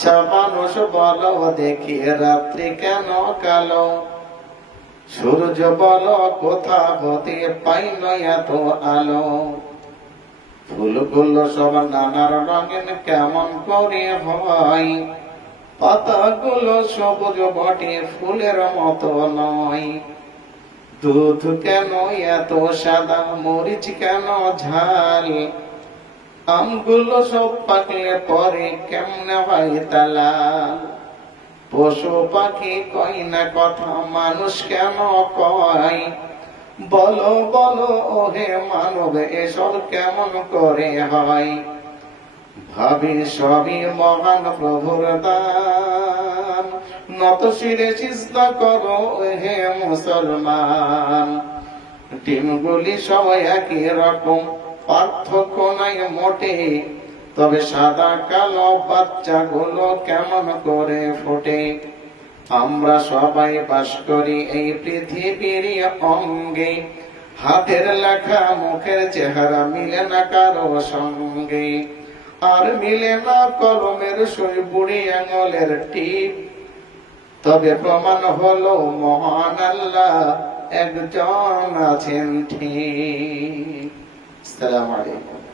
আচ্ছা মানুষ বলো দেখি রাত্রি কেন কালো, সূর্য বলো কোথা হতে পাইল এত আলো, ফুলগুলো সব নানার রঙিন কেমন করে হয়, পাতাগুলো সবুজ বটে ফুলের মতো নয়, দুধ কেন এত সাদা মরিচ কেন ঝাল, আমগুলো সব পাকলে পরে কেমনে হয় তালাল, পশু পাখি কয় না কথা মানুষ কেন কয়, বলো বলো ওহে মানব এসব কেমন করে হয়, ভাবি সবই মহান প্রভুর দান, নত শিরে সিজদা করো হে মুসলমান, ডিমগুলি সবাই একই রকম পার্থক্য নাই মোটে, তবে সাদা কালো বাচ্চাগুলো কেমন করে ফোটে, আমরা সবাই বাস করি এই পৃথিবীর অঙ্গে, হাতের লেখা মুখের চেহারা মিলে না কারো সঙ্গে, আর মিলে না কলমের সই বুড়ি আঙুলের টিপ, তবে প্রমাণ হলো মহান আল্লাহ একজন আছেন ঠিক। আসসালামু আলাইকুম।